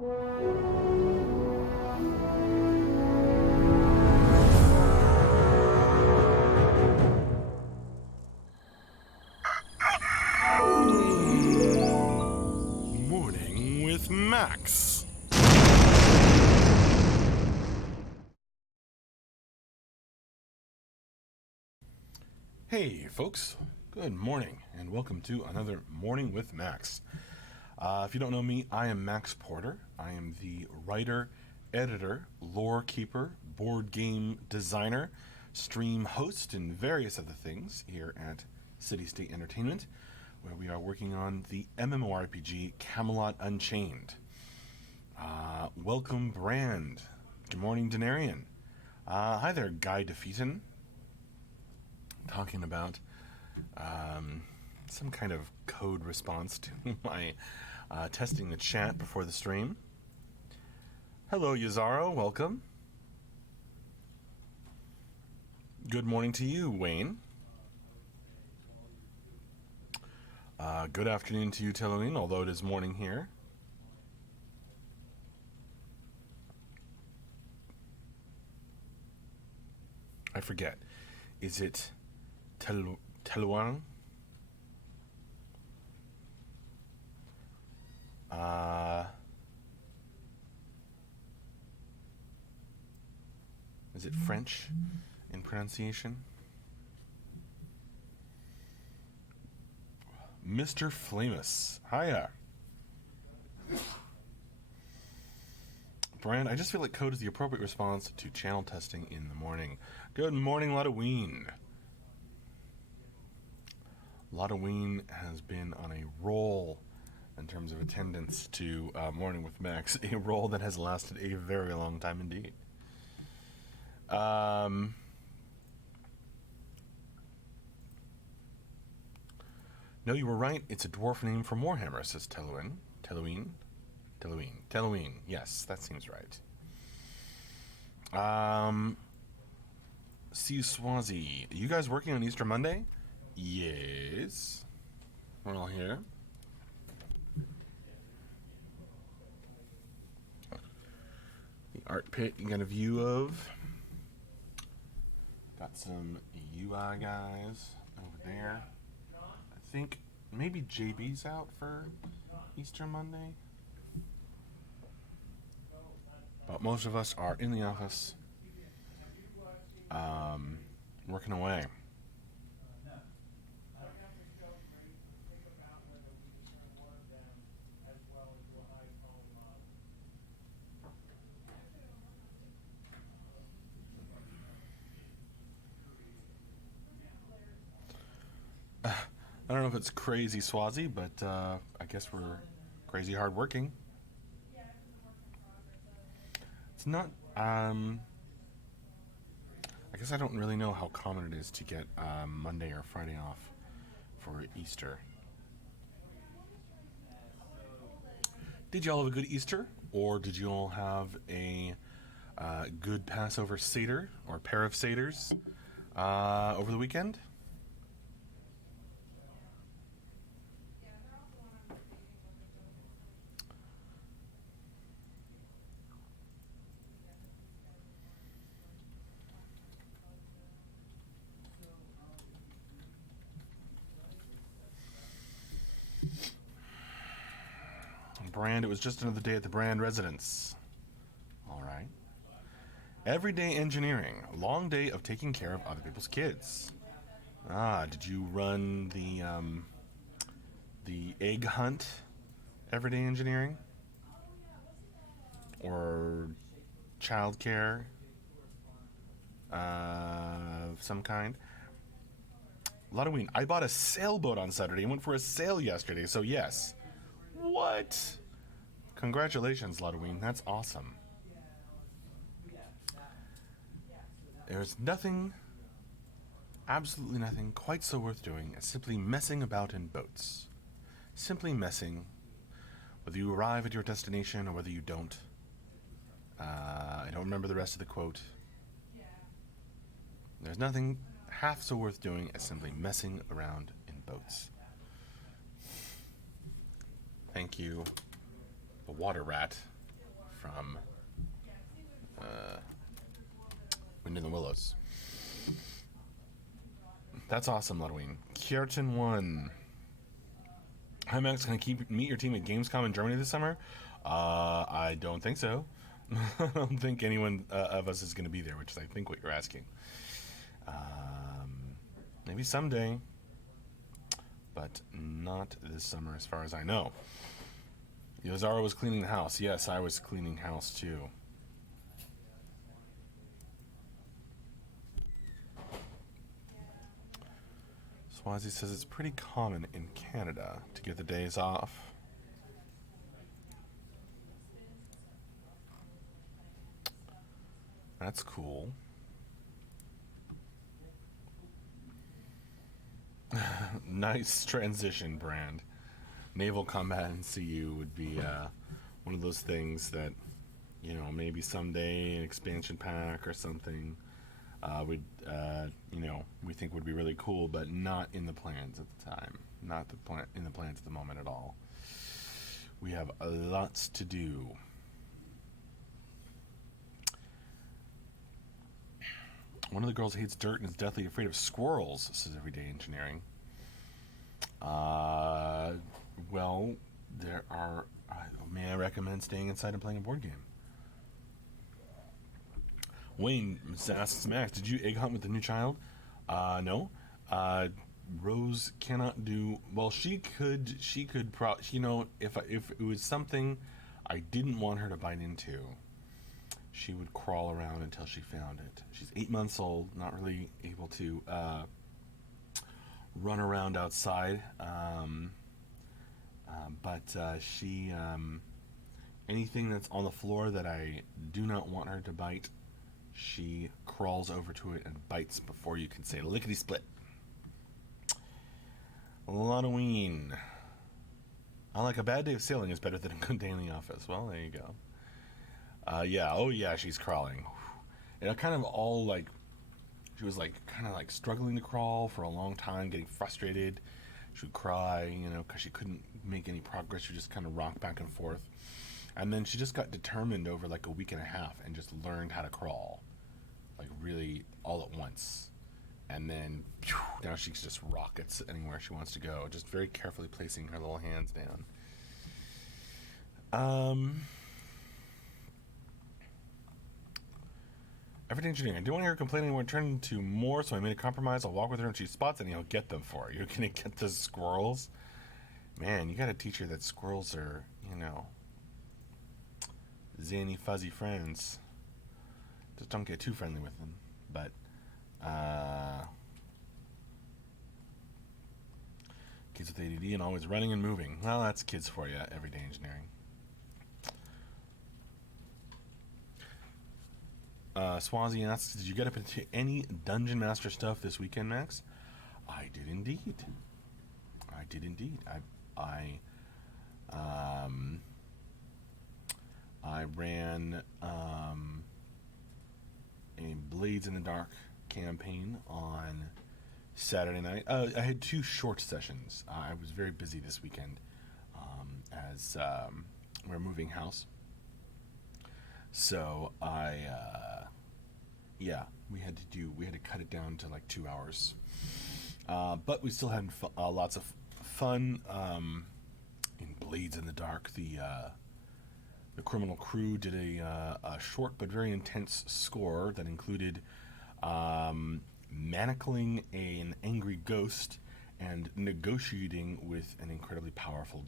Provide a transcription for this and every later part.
Morning with Max. Hey folks, good morning and welcome to another Morning with Max. If you don't know me, I am Max Porter. I am the writer, editor, lore keeper, board game designer, stream host, and various other things here at City State Entertainment, where we are working on the MMORPG Camelot Unchained. Welcome, Brand. Good morning, Denarian. Hi there, Guy DeFeaton. Talking about some kind of code response to my testing the chat before the stream. Hello, Yazaro. Welcome. Good morning to you, Wayne. Good afternoon to you, Teloine, although it is morning here. I forget. Is it Teluang? Is it French in pronunciation? Mr. Flamus. Hiya. Brian, I just feel like code is the appropriate response to channel testing in the morning. Good morning, Lottoween. Lottoween has been on a roll in terms of attendance to Morning with Max, a roll that has lasted a very long time indeed. No, you were right. It's a dwarf name for Warhammer, says Teluin. Teluin. Yes, that seems right. See you, Swazi. You guys working on Easter Monday? Yes. We're all here. The art pit you got a view of. Got some UI guys over there. I think maybe JB's out for Easter Monday. But most of us are in the office, working away. I don't know if it's crazy Swazi, but I guess we're crazy hardworking. It's not, I guess I don't really know how common it is to get Monday or Friday off for Easter. Did you all have a good Easter? Or did you all have a good Passover Seder or pair of Seders over the weekend? Brand, it was just another day at the Brand residence. All right. Everyday engineering, long day of taking care of other people's kids. Did you run the egg hunt? Everyday engineering? Or childcare of some kind? Lottoween, I bought a sailboat on Saturday and went for a sail yesterday, so yes. What? Congratulations, Lottoween. That's awesome. There's nothing, absolutely nothing, quite so worth doing as simply messing about in boats. Simply messing, whether you arrive at your destination or whether you don't. I don't remember the rest of the quote. There's nothing half so worth doing as simply messing around in boats. Thank you, the water rat. from Wind in the Willows. That's awesome, Ludwig. Kjartan 1. Hi, Max. Can I meet your team at Gamescom in Germany this summer? I don't think so. I don't think anyone of us is going to be there, which is, I think, what you're asking. Maybe someday, but not this summer as far as I know. Yozara was cleaning the house. Yes, I was cleaning house too. Swazi says it's pretty common in Canada to get the days off. That's cool. Nice transition, Brand. Naval combat in CU would be one of those things that, maybe someday an expansion pack or something we think would be really cool, but not in the plans at the time. Not in the plans at the moment at all. We have lots to do. One of the girls hates dirt and is deathly afraid of squirrels, says Everyday Engineering. Well, there are... may I recommend staying inside and playing a board game? Wayne asks Max, did you egg hunt with the new child? No. Rose cannot do... Well, she could if it was something I didn't want her to bite into, she would crawl around until she found it. She's 8 months old, not really able to run around outside. But she... anything that's on the floor that I do not want her to bite, she crawls over to it and bites before you can say lickety-split. Halloween. I like a bad day of sailing is better than a good day in the office. Well, there you go. Yeah. Oh, yeah, she's crawling. And kind of all like... She was kind of struggling to crawl for a long time, getting frustrated. She would cry, because she couldn't make any progress. She would just kind of rock back and forth. And then she just got determined over a week and a half and just learned how to crawl. Really all at once. And then now she just rockets anywhere she wants to go, just very carefully placing her little hands down. Everything engineering. I don't want to hear her complaining when turning to more, so I made a compromise. I'll walk with her and she spots any, I'll get them for her. You're gonna get the squirrels? Man, you gotta teach her that squirrels are, zany, fuzzy friends. Just don't get too friendly with them. But, kids with ADD and always running and moving. Well, that's kids for you, Everyday Engineering. Swazi asks, did you get up into any Dungeon Master stuff this weekend, Max? I did indeed. I ran a Blades in the Dark campaign on Saturday night. I had 2 short sessions. I was very busy this weekend as we're moving house. So we had to cut it down to 2 hours. But we still had lots of fun in Blades in the Dark. The Criminal Crew did a short but very intense score that included manacling an angry ghost and negotiating with an incredibly powerful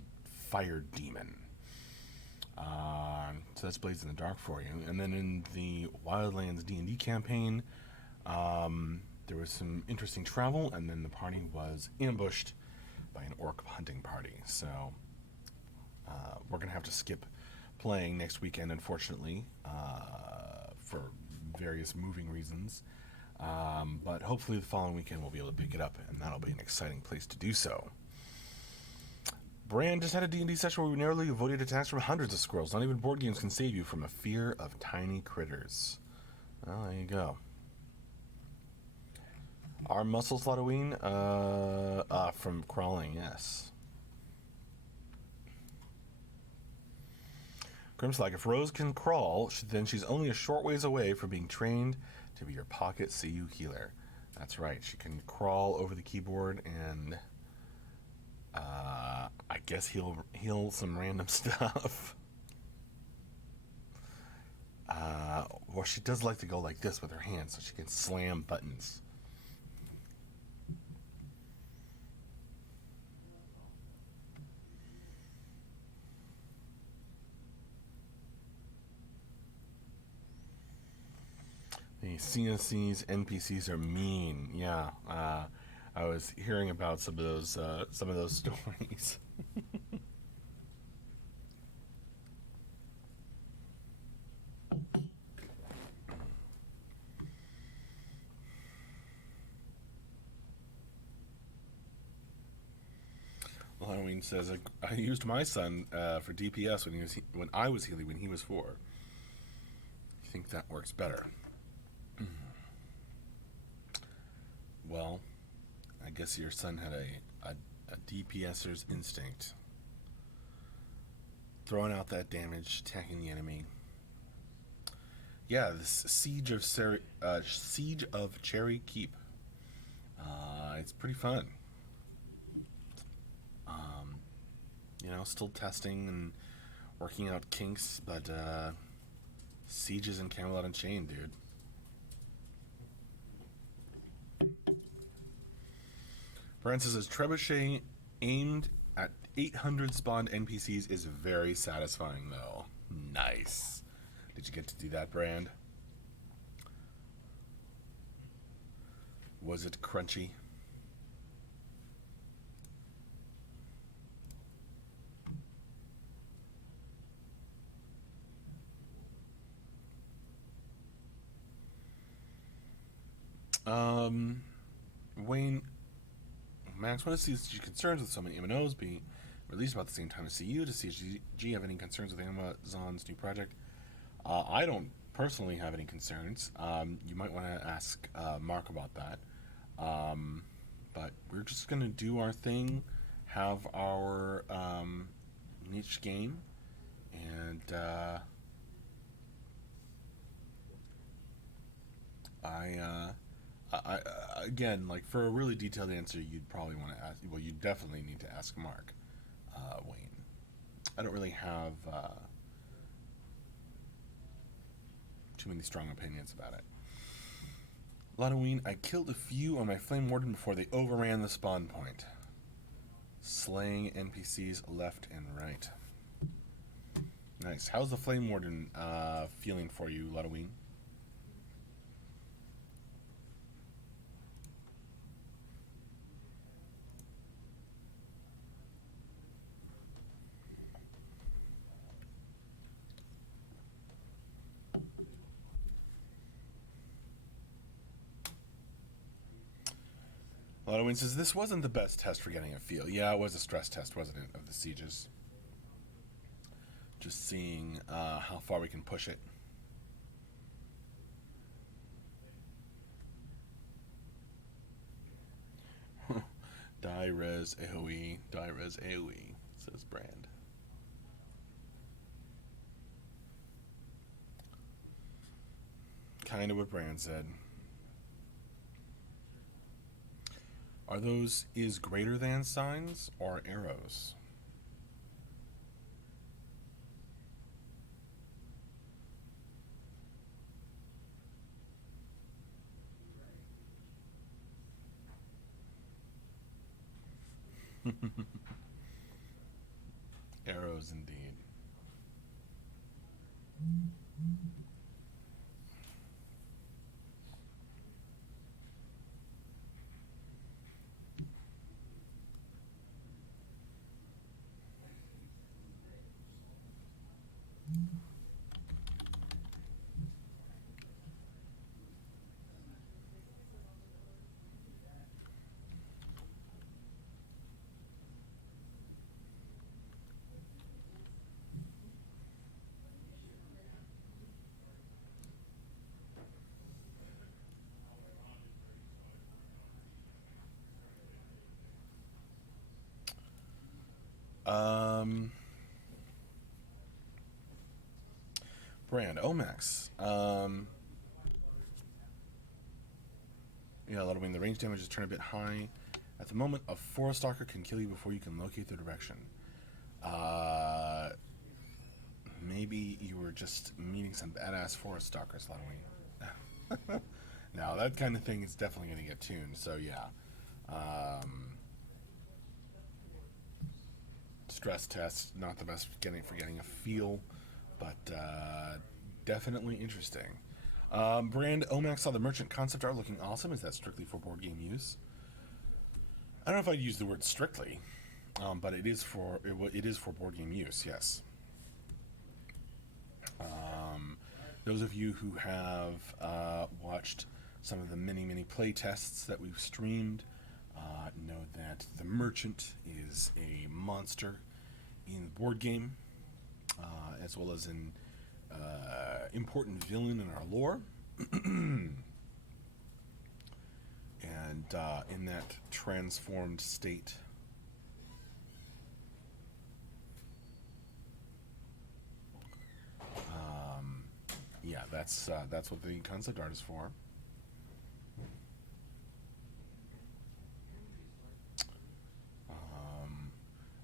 fire demon. So that's Blades in the Dark for you. And then in the Wildlands D&D campaign, there was some interesting travel, and then the party was ambushed by an orc hunting party. So we're going to have to skip playing next weekend, unfortunately, for various moving reasons. But hopefully the following weekend we'll be able to pick it up, and that'll be an exciting place to do so. Brand just had a D&D session where we narrowly avoided attacks from hundreds of squirrels. Not even board games can save you from a fear of tiny critters. Well, there you go. Are muscles Halloween? From crawling, yes. Grimslag, if Rose can crawl, then she's only a short ways away from being trained to be your pocket CU healer. That's right, she can crawl over the keyboard and I guess heal some random stuff. Or she does like to go like this with her hands so she can slam buttons. The CNC's NPCs are mean. Yeah, I was hearing about some of those stories. Halloween says I used my son for DPS when I was healing when he was 4. You think that works better? Well, I guess your son had a DPSer's instinct. Throwing out that damage, attacking the enemy. Yeah, this Siege of Cherry Keep. It's pretty fun. Still testing and working out kinks, but Sieges and Camelot Unchained, dude. Francis says Trebuchet aimed at 800 spawned NPCs is very satisfying, though. Nice. Did you get to do that, Brand? Was it crunchy? Wayne, Max, what is CSG concerns with so many MNOs being released about the same time as CU? Does CSG have any concerns with Amazon's new project? I don't personally have any concerns. You might want to ask Mark about that. But we're just going to do our thing, have our niche game, and I again, like, for a really detailed answer, you'd probably want to ask. Well, you definitely need to ask Mark, Wayne. I don't really have too many strong opinions about it. Halloween, I killed a few on my Flame Warden before they overran the spawn point, slaying NPCs left and right. Nice. How's the Flame Warden feeling for you, Halloween? Halloween says, this wasn't the best test for getting a feel. Yeah, it was a stress test, wasn't it, of the sieges? Just seeing how far we can push it. Die res AoE, says Brand. Kind of what Brand said. Are those is greater than signs or arrows? Arrows indeed. Um, Brand Omax. Yeah, Ludwig, the range damage is turned a bit high. At the moment, a forest stalker can kill you before you can locate the direction. Maybe you were just meeting some badass forest stalkers, Ludwig. Now, that kind of thing is definitely going to get tuned, so yeah. Stress test, not the best for getting a feel, but definitely interesting. Brand Omax saw the merchant concept art looking awesome. Is that strictly for board game use? I don't know if I'd use the word strictly, but it is for board game use. Yes. Those of you who have watched some of the many play tests that we've streamed know that the merchant is a monster in the board game, as well as an important villain in our lore. And in that transformed state, yeah, that's what the concept art is for.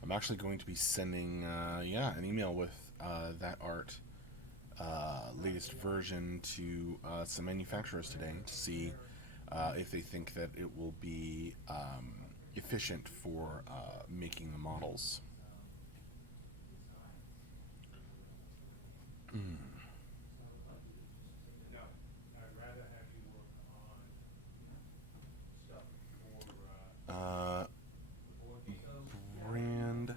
I'm actually going to be sending an email with that art latest version to some manufacturers today to see if they think that it will be efficient for making the models. Brand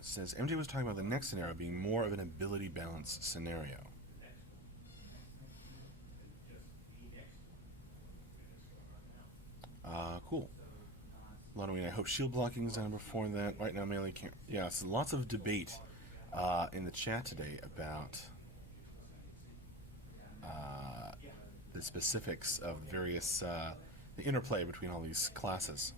says MJ was talking about the next scenario being more of an ability balance scenario. Cool. Ludwig, I hope shield blocking is done before that. Right now, melee can't. Yeah, so lots of debate in the chat today about the specifics of various the interplay between all these classes.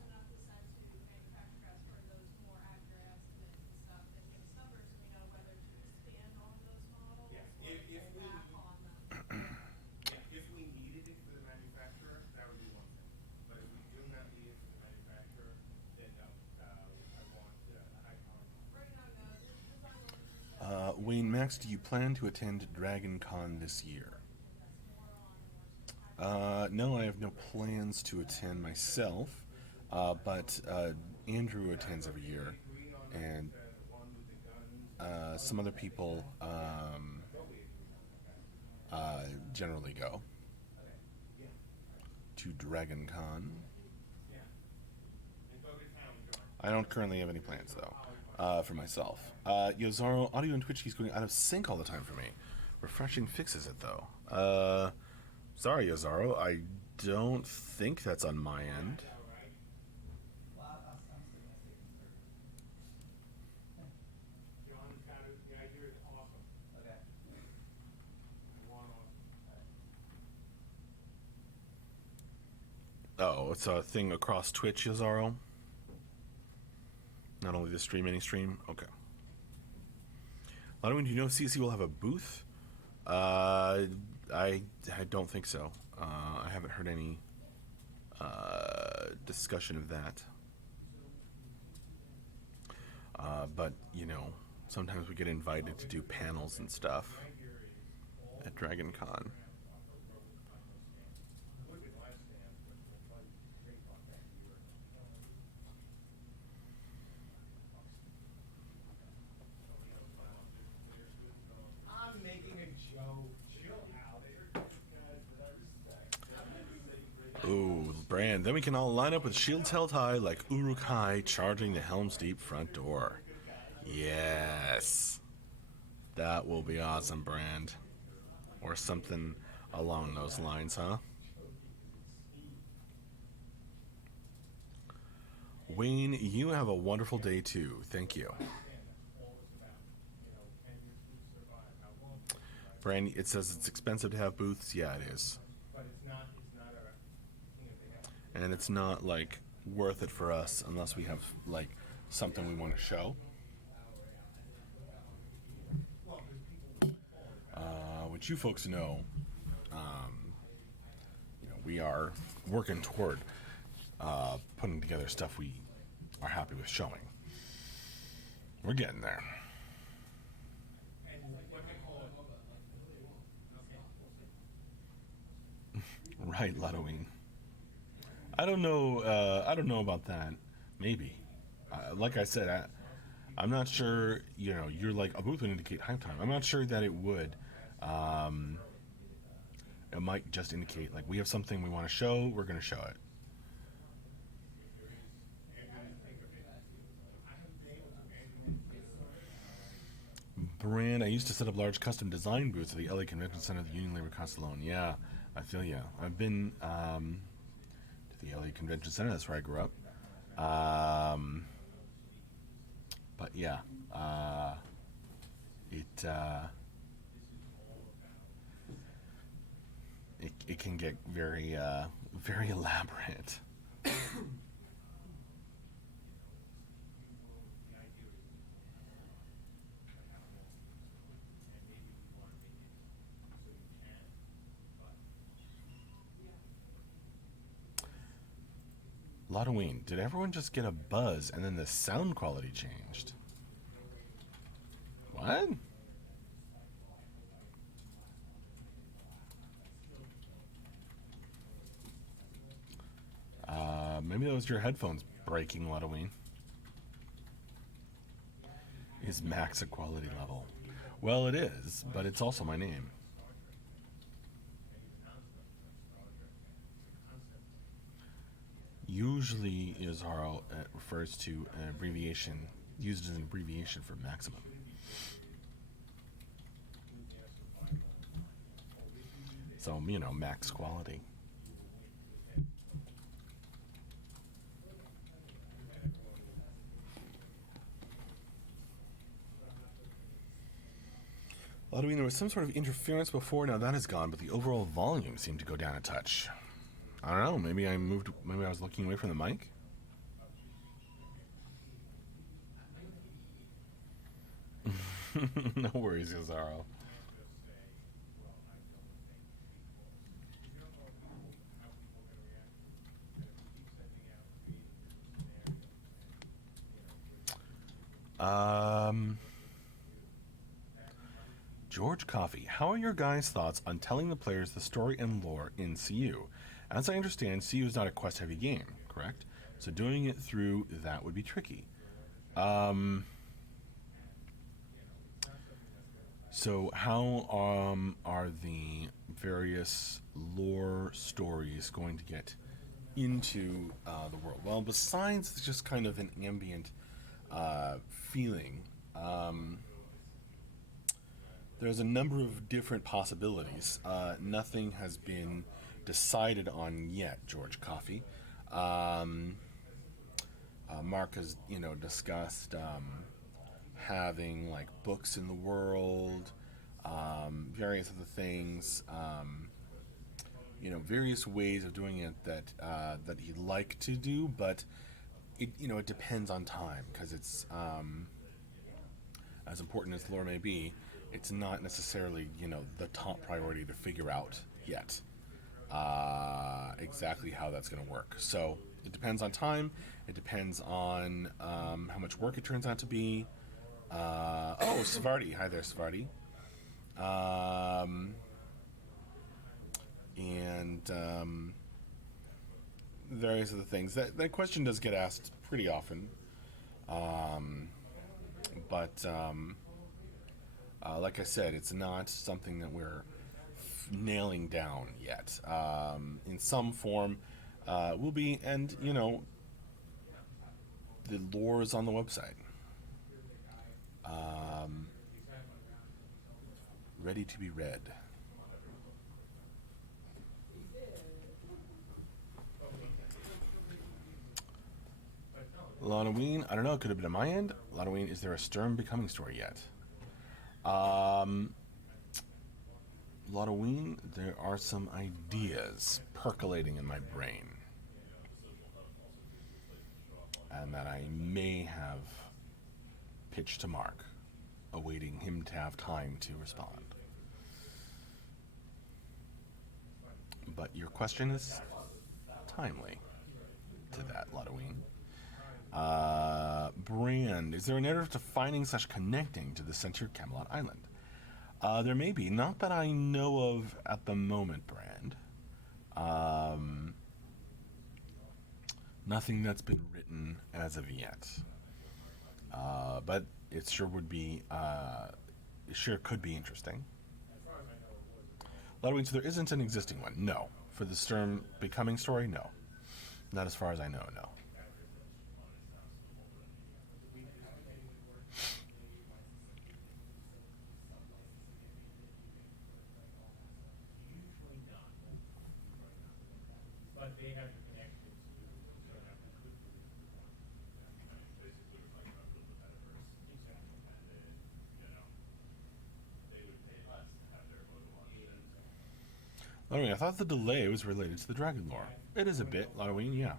Wayne Max, do you plan to attend Dragon Con this year? No, I have no plans to attend myself, but Andrew attends every year, and some other people generally go to Dragon Con. I don't currently have any plans, though, for myself. Yozaro, audio and Twitch keeps going out of sync all the time for me. Refreshing fixes it, though. Sorry, Yozaro, I don't think that's on my end. Oh, it's a thing across Twitch, Yozaro? Not only the stream, any stream? Okay. Ludwig, do you know if CC will have a booth? I don't think so. I haven't heard any discussion of that. But, you know, sometimes we get invited to do panels and stuff at Dragon Con. Ooh, Brand. Then we can all line up with shields held high like Uruk-hai charging the Helm's Deep front door. Yes. That will be awesome, Brand. Or something along those lines, huh? Wayne, you have a wonderful day too. Thank you. Brand, it says it's expensive to have booths. Yeah, it is. And it's not like worth it for us unless we have like something we want to show. Which you folks know, we are working toward putting together stuff we are happy with showing. We're getting there. Right, Halloween. I don't know. I don't know about that. Maybe. Like I said, I'm not sure. You're like a booth would indicate hype time. I'm not sure that it would. Um, it might just indicate like we have something we want to show. We're going to show it. Brand. I used to set up large custom design booths at the LA Convention Center, the Union Labor Cost Alone. Yeah, I feel you. I've been to the LA Convention Center. That's where I grew up. Um, but yeah, it, it can get very very elaborate. Halloween. Did everyone just get a buzz and then the sound quality changed? What? Maybe that was your headphones breaking, Halloween. Is Max a quality level? Well, it is, but it's also my name. Usually, Izharo refers to an abbreviation, used as an abbreviation for maximum. So, max quality. Halloween, there was some sort of interference before. Now that is gone, but the overall volume seemed to go down a touch. I don't know. Maybe I moved. Maybe I was looking away from the mic. No worries, Yazaro. Um, George Coffey, how are your guys' thoughts on telling the players the story and lore in CU? As I understand, CU is not a quest-heavy game, correct? So doing it through that would be tricky. Um, so how are the various lore stories going to get into the world? Well, besides just kind of an ambient feeling, there's a number of different possibilities. Nothing has been decided on yet, George Coffey. Um, Mark has, discussed having like books in the world, various other things, various ways of doing it that he'd like to do, but it depends on time because it's as important as lore may be, it's not necessarily the top priority to figure out yet exactly how that's going to work. So it depends on time. It depends on how much work it turns out to be. Svarty. Hi there, Svarty. Um, and various other things. That question does get asked pretty often. Um, but like I said, it's not something that we're nailing down yet. In some form, will be, and the lore is on the website, um, ready to be read. Halloween, I don't know. It could have been on my end. Halloween, is there a Stern Becoming story yet? Um, Halloween, there are some ideas percolating in my brain. and that I may have pitched to Mark, awaiting him to have time to respond. But your question is timely to that, Ludoween. Brand, is there an editor to finding / connecting to the center of Camelot Island? There may be, not that I know of at the moment, Brand. Nothing that's been written as of yet. But it sure would be, it sure could be interesting. Ludoween, so there isn't an existing one? No. For the Sturm Becoming story? No. Not as far as I know, no. Ludoween, I thought the delay was related to the dragon lore. It is a bit, Ludoween, yeah.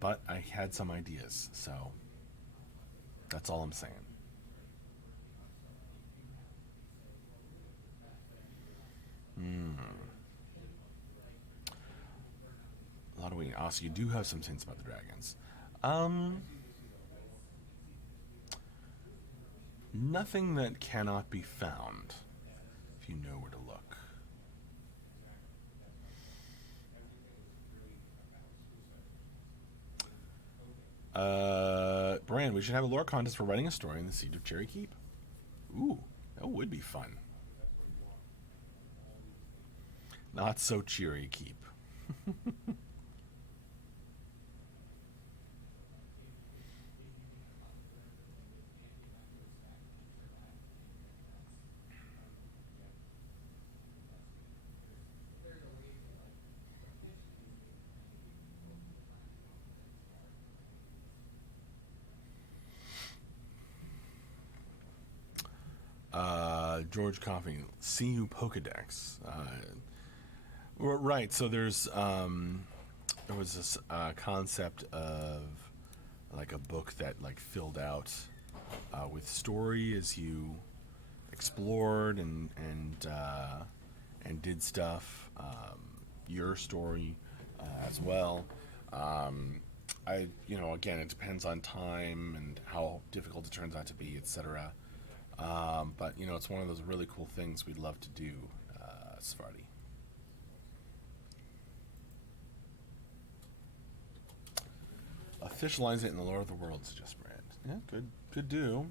But I had some ideas, so that's all I'm saying. Ludoween, also, you do have some hints about the dragons. Nothing that cannot be found, if you know where to look. Brand, we should have a lore contest for writing a story in the Siege of Cherry Keep. Ooh, that would be fun. Not so Cherry Keep. George coughing. See you Pokedex. Right. So there was this concept of like a book that like filled out with story as you explored and did stuff. Your story as well. Again, it depends on time and how difficult it turns out to be, etc. But it's one of those really cool things we'd love to do, Svarty. Officialize it in the lore of the world, suggests Brand. Yeah, could do.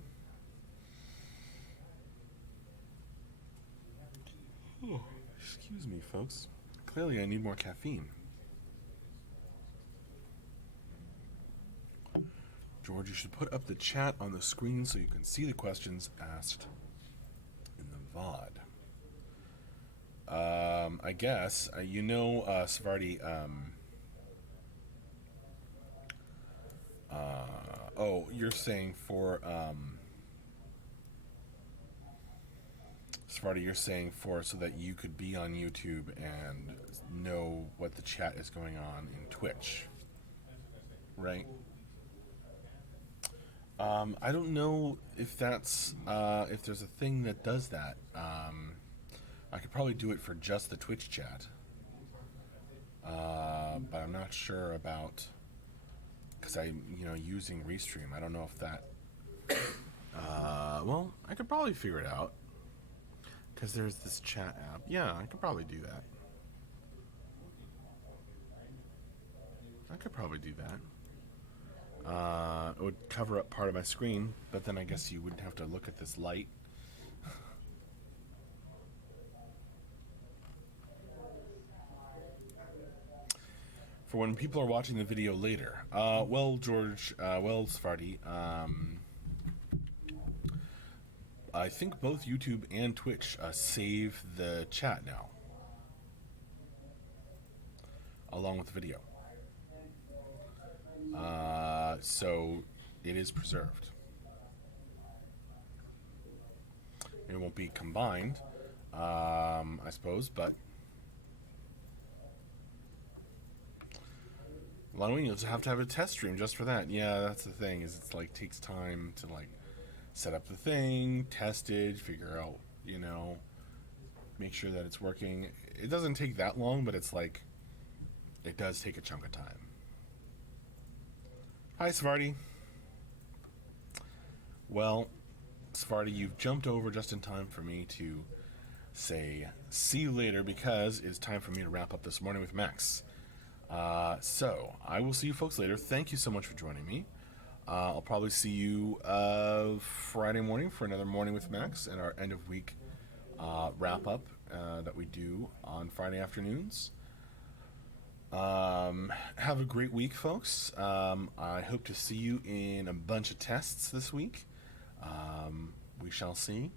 Oh, excuse me, folks. Clearly, I need more caffeine. George, you should put up the chat on the screen so you can see the questions asked in the VOD. I guess, Svarty, you're saying for, Svarty, you're saying for so that you could be on YouTube and know what the chat is going on in Twitch, right? I don't know if that's if there's a thing that does that. I could probably do it for just the Twitch chat, but I'm not sure about because I'm using Restream. I don't know if that. Well, I could probably figure it out because there's this chat app. Yeah, I could probably do that. I could probably do that. It would cover up part of my screen, but then I guess you wouldn't have to look at this light. For when people are watching the video later. George, Svarty, I think both YouTube and Twitch save the chat now. along with the video. So it is preserved. It won't be combined, I suppose, but why don't we just have to have a test stream just for that? Yeah, that's the thing, is it's like takes time to like set up the thing, test it, figure out, you know, make sure that it's working. It doesn't take that long, but it's like it does take a chunk of time. Hi, Svarty. Well, Svarty, you've jumped over just in time for me to say see you later, because it's time for me to wrap up this morning with Max. So I will see you folks later. Thank you so much for joining me. I'll probably see you Friday morning for another Morning with Max and our end of week wrap up that we do on Friday afternoons. Have a great week, folks. I hope to see you in a bunch of tests this week. We shall see.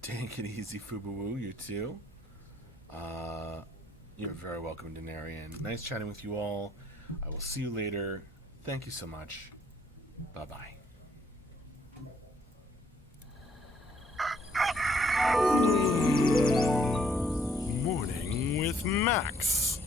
Take it easy, Fubuwu, you too. You're very welcome, Denarian. Nice chatting with you all. I will see you later. Thank you so much. Bye-bye. Morning with Max.